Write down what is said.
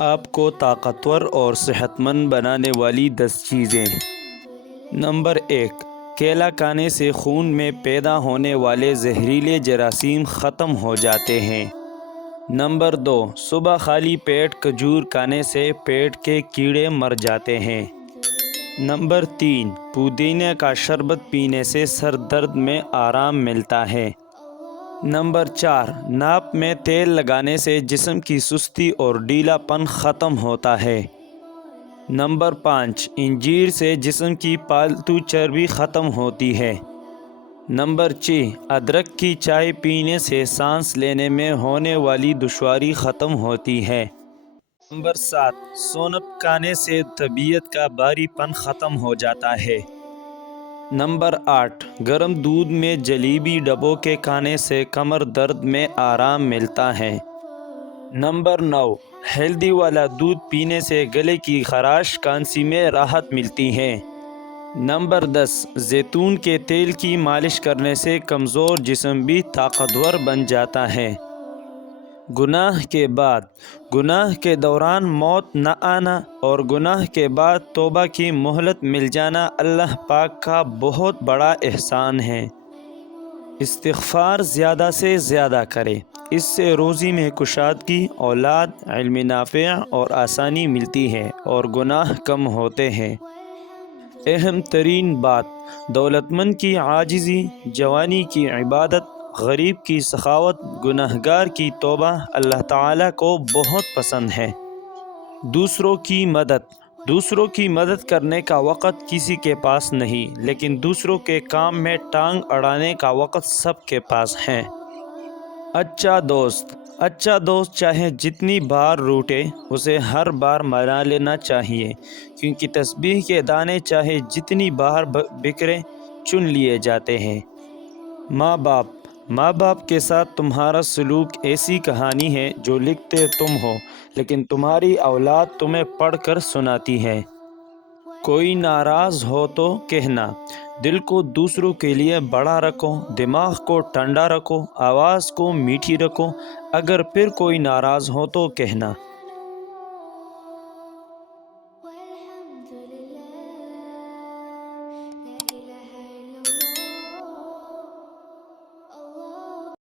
آپ کو طاقتور اور صحت مند بنانے والی 10 چیزیں۔ نمبر 1، کیلا کھانے سے خون میں پیدا ہونے والے زہریلے جراثیم ختم ہو جاتے ہیں۔ نمبر 2، صبح خالی پیٹ کھجور کھانے سے پیٹ کے کیڑے مر جاتے ہیں۔ نمبر 3، پودینے کا شربت پینے سے سر درد میں آرام ملتا ہے۔ نمبر 4، ناپ میں تیل لگانے سے جسم کی سستی اور ڈھیلا پن ختم ہوتا ہے۔ نمبر 5، انجیر سے جسم کی پالتو چربی ختم ہوتی ہے۔ نمبر 6، ادرک کی چائے پینے سے سانس لینے میں ہونے والی دشواری ختم ہوتی ہے۔ نمبر 7، سونپ کھانے سے طبیعت کا بھاری پن ختم ہو جاتا ہے۔ نمبر 8، گرم دودھ میں جلیبی ڈبو کے کھانے سے کمر درد میں آرام ملتا ہے۔ نمبر 9، ہلدی والا دودھ پینے سے گلے کی خراش کھانسی میں راحت ملتی ہے۔ نمبر 10، زیتون کے تیل کی مالش کرنے سے کمزور جسم بھی طاقتور بن جاتا ہے۔ گناہ کے دوران موت نہ آنا اور گناہ کے بعد توبہ کی مہلت مل جانا اللہ پاک کا بہت بڑا احسان ہے۔ استغفار زیادہ سے زیادہ کرے، اس سے روزی میں کشادگی، اولاد، علم نافع اور آسانی ملتی ہے اور گناہ کم ہوتے ہیں۔ اہم ترین بات، دولت مند کی عاجزی، جوانی کی عبادت، غریب کی سخاوت، گنہگار کی توبہ اللہ تعالیٰ کو بہت پسند ہے۔ دوسروں کی مدد کرنے کا وقت کسی کے پاس نہیں، لیکن دوسروں کے کام میں ٹانگ اڑانے کا وقت سب کے پاس ہے۔ اچھا دوست چاہے جتنی بار روٹے، اسے ہر بار منا لینا چاہیے، کیونکہ تسبیح کے دانے چاہے جتنی بار بکھرے چن لیے جاتے ہیں۔ ماں باپ کے ساتھ تمہارا سلوک ایسی کہانی ہے جو لکھتے تم ہو، لیکن تمہاری اولاد تمہیں پڑھ کر سناتی ہے۔ کوئی ناراض ہو تو کہنا، دل کو دوسروں کے لیے بڑا رکھو، دماغ کو ٹھنڈا رکھو، آواز کو میٹھی رکھو، اگر پھر کوئی ناراض ہو تو کہنا